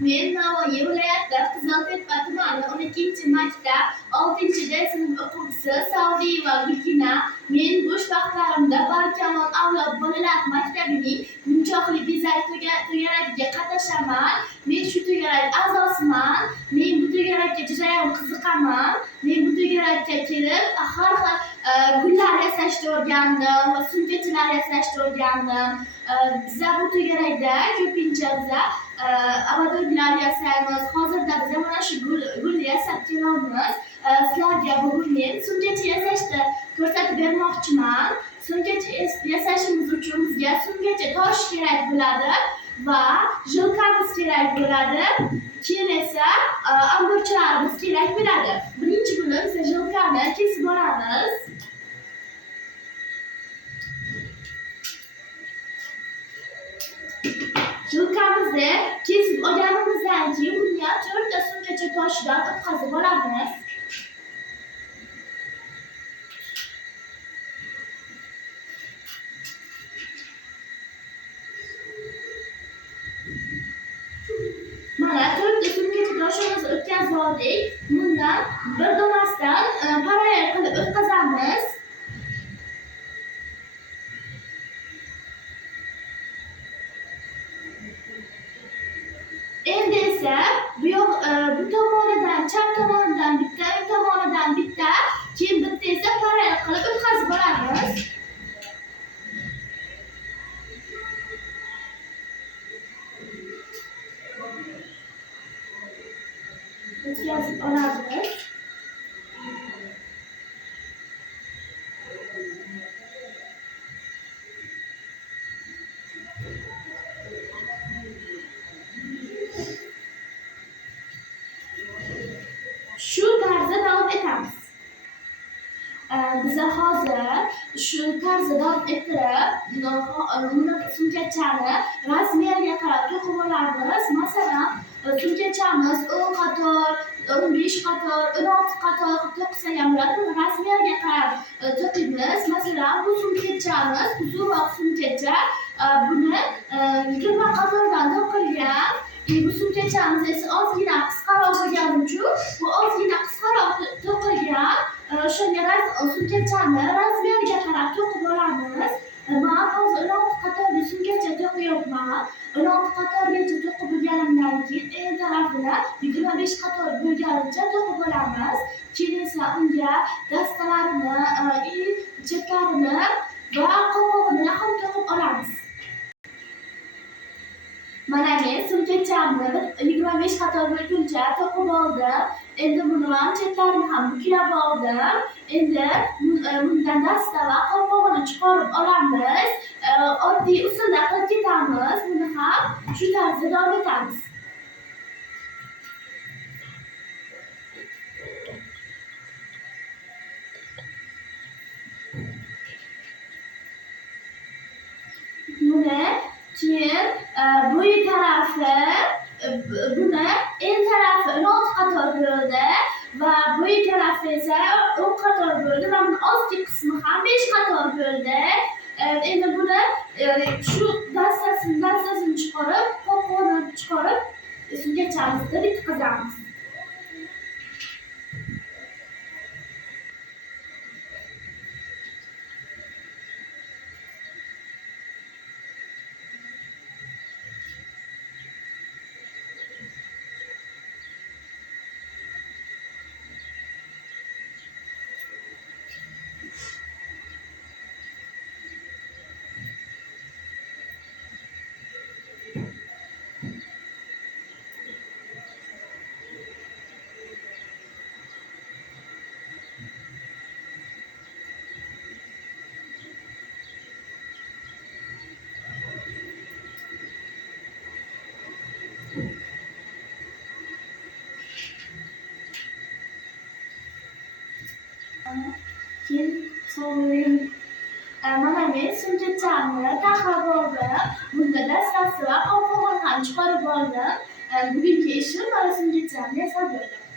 Men Navoiy viloyati Qiziltepa tumani 12-maktab 6-D sinf o'quvchisi Saudiyeva Gulgina. Men bo'sh vaqtlarimda Barkamol avlod bolalar maktabining munchoqli bezak to'garagiga qatnashaman. Men shu to'garak a'zosiman. Men bu to'garakka judayam qiziqaman. Men bu to'garakka kelib har xil gullar yasashni o'rgandim va sumkachalar yasashni o'rgandim. Biza bu to'garakda ko'pincha biza abadiylar yasaymiz. Hozirda biz mana shu gul yasab kelamiz. Sizlarga bugun men sumkacha yasashni ko'rsatib bermoqchiman. Sumkacha yasashimiz uchun bizga sumkacha tosh kerak bo'ladi va jilkamiz kerak bo'ladi. Keyin esa amburchalarimiz kerak bo'ladi. Birinchi bo'lib biz jilkani kesib olamiz. Jilkamizni kesib olganimizdan keyin bunga 4 ta sumkacha toshidan o'tkazib olamiz. Mana 4 ta sumkacha toshimizni o'tkazib oldik. Bundan bir donasidan parallel qilib o'tkazamiz. Endi esa bu tomonidan, chap tomonidan bitta, o'ng tomonidan bitta, keyin bitta esa parallel qilib o'tkazib olamiz. O'tkazib olamiz. Shu tarzda davom etamiz. Biz hozir shu tarzda davom ettirib, buni sumkachani razmeriga qarab to'qib olamiz. Masalan, sumkachamiz 10 qator, 15 qator, 16 qator to'qisa ham bo'ladi. Buni razmeriga qarab to'qiymiz. Masalan, bu sumkachamiz uzunroq sumkacha, buni 20 qatordan to'qilgan. Bu sumkachamiz esa ozgina qisqaroq bo'lgani uchun bu ozgina qisqaroq to'qilgan. O'shanga sumkachani razmeriga qarab to'qib olamiz. Men hozir 16 qatorli sumkacha to'qiyapman. 16 qatorgacha to'qib bo'lganimdan keyin eng tarafini 25 qator bo'lganicha to'qib olamiz. Keyin esa unga dastalarini, chetlarini va qopqog'ini ham to'qib olamiz. Mana men sumkachamni 25 qator bo'lguncha to'qib oldim. Endi buni ham chetlarini ham buklab oldim. Endi bundan dasta va qopqog'ini chiqarib olamiz. Oddiy usulda qilib ketamiz. Buni ham shu tarzda davom etamiz. Buni keyin bo'yi tarafi, buni eng tarafi 16 qator bo'ldi va bo'yi tarafi esa 10 qator bo'ldi va buni ostki qismi ham 5 qator bo'ldi. Endi buni shu dastasini chiqarib, qopqog'ini chiqarib, sumkachamizni bitkazamiz. Keyin so'ng mana men sumkachamni taxlab oldim. Bunda dastasi va qopqog'ini ham chiqarib oldim. Bugungi ishim mana sumkachamni yasab bo'ldim.